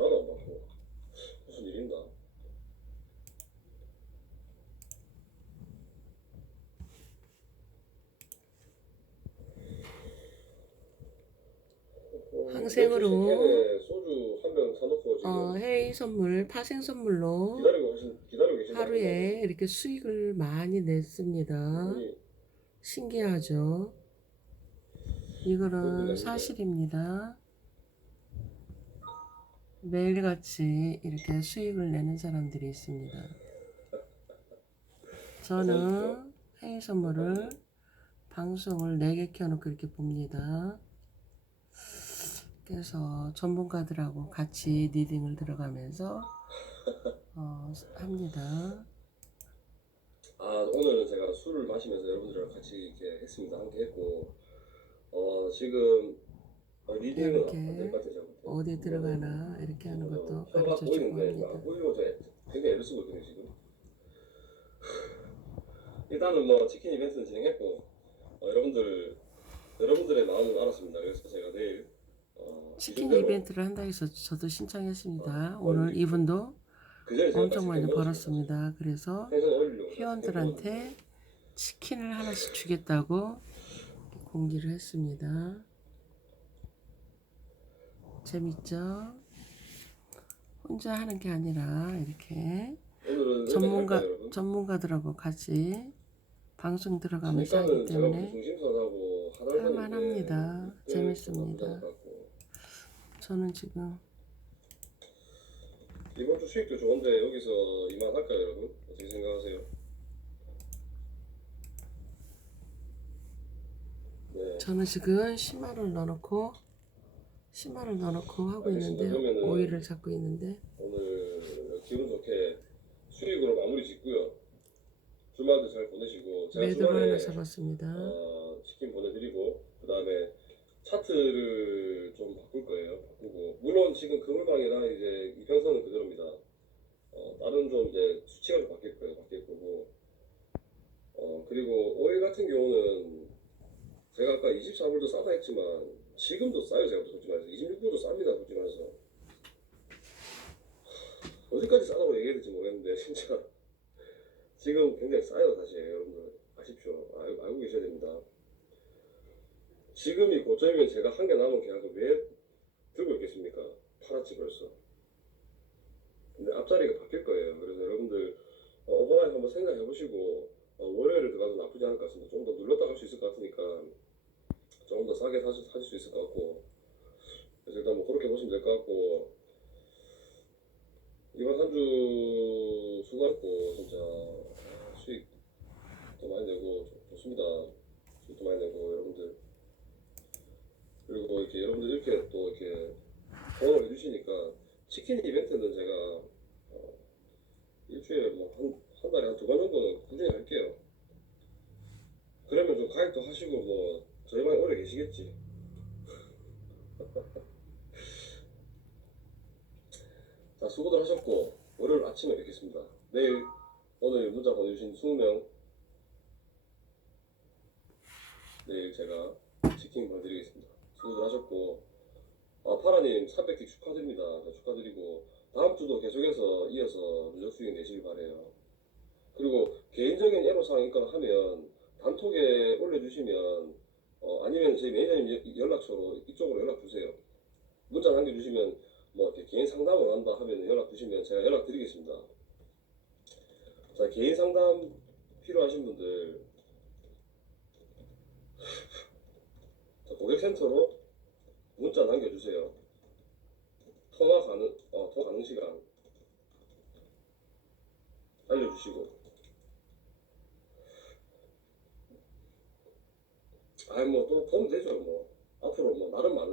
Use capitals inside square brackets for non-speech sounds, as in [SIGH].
전화도 안 받고 무슨 일 있나? 어, 항생으로. 캔에 소주 한 병 사놓고 지금 어, 해외 선물, 파생 선물로 기다리고 계신 기다리고 계신 하루에 이렇게 수익을 많이 냈습니다. 신기하죠? 이거는 사실입니다. 매일같이 이렇게 수익을 내는 사람들이 있습니다. 저는 해외 선물을 방송을 4개 켜놓고 이렇게 봅니다. 그래서 전문가들하고 같이 리딩을 들어가면서 어, 합니다. 아 오늘은 제가 술을 마시면서 여러분들이랑 같이 이렇게 했습니다. 함께 했고 어 지금 이렇게 안될것 같아요. 제가 볼 때. 어디 들어가나 이렇게 하는 것도 어, 가르쳐 주고 합니다. 안 보이고 저 굉장히 애를 쓰고 있거든요 지금. 일단은 뭐 치킨 이벤트는 진행했고 어, 여러분들 여러분들의 마음은 알았습니다. 그래서 제가 내일 어, 치킨 이벤트를 한다 해서 저도 신청했습니다. 오늘 이분도 그 엄청 많이 벌었습니다. 그래서 회원들한테 치킨을 하나씩 주겠다고 공지를 했습니다. 재밌죠? 혼자 하는 게 아니라 이렇게 전문가 할까요? 전문가들하고 같이 방송 들어가면서 하기 때문에 할만합니다. 그때 재밌습니다. 저는 지금 이번 주 수익도 좋은데 여기서 이만 할까요 여러분? 어떻게 생각하세요? 네. 저는 지금 10만 원을 넣어놓고 10만 원을 넣어놓고 하고. 그러면은- 오일을 잡고 있는데 오늘 기분 좋게 수익으로 마무리 짓고요. 주말도 잘 보내시고 제가 매도를 주말에 하나 잡았습니다. 어, 치킨 보내드리고 그 다음에 차트를 좀 바꿀 거예요. 바꾸고 물론 지금 그물방이나 이제 이평선은 그대로입니다. 어, 다른 좀 이제 수치가 좀 바뀔 거예요. 바뀔 거고 어, 그리고 오일 같은 경우는 제가 아까 24불도 싸다 했지만 지금도 싸요. 제가 솔직히 말해서. 26불도 쌉니다. 솔직히 말해서. 어디까지 싸다고 얘기해야 될지 모르겠는데 [LAUGHS] 진짜. 지금 굉장히 싸요 사실. 여러분들 아십시오. 알, 알고 계셔야 됩니다. 지금이 고점이면 제가 한 개 남은 계약을 왜 들고 있겠습니까? 팔았지 벌써. 근데 앞자리가 바뀔 거예요. 그래서 여러분들 어, 오버나잇 한번 생각해 보시고 어, 월요일에 들어가도 나쁘지 않을 것 같습니다. 좀 더 눌렀다 갈 수 있을 것 같으니까 싸게 사실, 사실 수 있을 것 같고 그래서 일단 뭐 그렇게 보시면 될 것 같고 이번 한 주 수고했고 진짜 아, 수익 더 많이 내고 좋- 좋습니다. 수익도 많이 내고 여러분들 그리고 이렇게 여러분들 이렇게 또 이렇게 도움을 해주시니까 치킨 이벤트는 제가 어, 일주일에 뭐한 한 달에 한 두 번 정도는 꾸준히 할게요. 그러면 좀 가입도 하시고 뭐 계시겠지. [LAUGHS] 자, 수고들 하셨고, 월요일 아침에 뵙겠습니다. 내일, 오늘 문자 보내주신 20명, 내일 제가 치킨 보내드리겠습니다. 수고들 하셨고, 아, 파라님 300개 축하드립니다. 네, 축하드리고, 다음 주도 계속해서 이어서 누적 수익 내시길 바래요 그리고 개인적인 애로사항 있거나 하면 단톡에 올려주시면, 어, 아니면 저희 매니저님 여- 연락처로 이쪽으로 연락 주세요. 문자 남겨주시면 뭐 이렇게 개인 상담을 한다 하면 연락 주시면 제가 연락 드리겠습니다. 자 개인 상담 필요하신 분들 자, 고객센터로 문자 남겨주세요. 통화 가능 어 통화 가능 시간 알려주시고 아니 뭐또 보면 되죠 뭐. 앞으로 뭐 나름 많은